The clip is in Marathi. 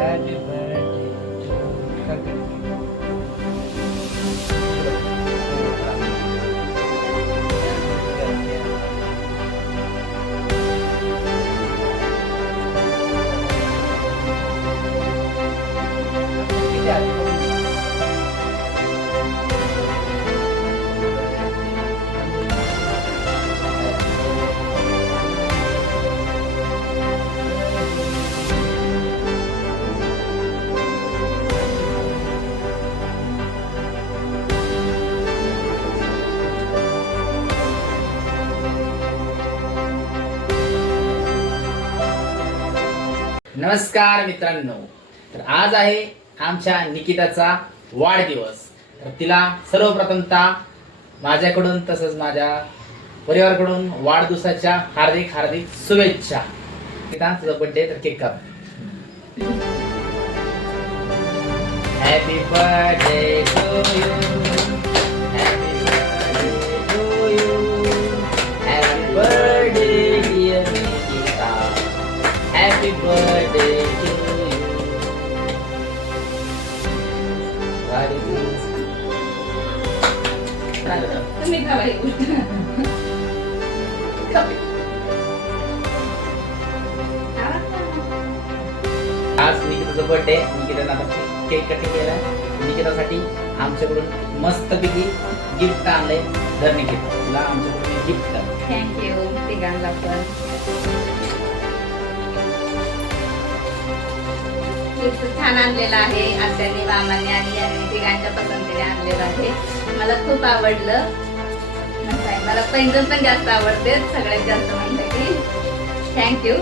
Happy birthday to नमस्कार मित्रांनो, तर आज आहे आमच्या निकिताचा वाढदिवस. तर तिला सर्वप्रथमतः माझ्याकडून तसंच माझ्या परिवाराकडून वाढदिवसाच्या हार्दिक हार्दिक शुभेच्छा. निकिता, तुझा बर्थडे तर केक काप. Happy birthday to you, happy birthday to you, happy birthday dear Nikita, happy birthday to you. तुम्ही खावा ही गोष्ट. आज निकिताचा बर्थडे. निकिताने आता केक कटिंग केला. निकितासाठी आमच्याकडून मस्तपैकी गिफ्ट आणलंय. धर निकिता, तुला आमच्याकडून गिफ्ट. थँक्यू तिघांना पण. गिफ्ट छान आणलेलं आहे. आत्याने, मामाने आणि यांनी तिघांच्या पसंतीने आणलेलं आहे. मला खूप आवडलं. मला पैंजण पण जास्त आवडते, सगळ्यात जास्त म्हणते की थँक्यू.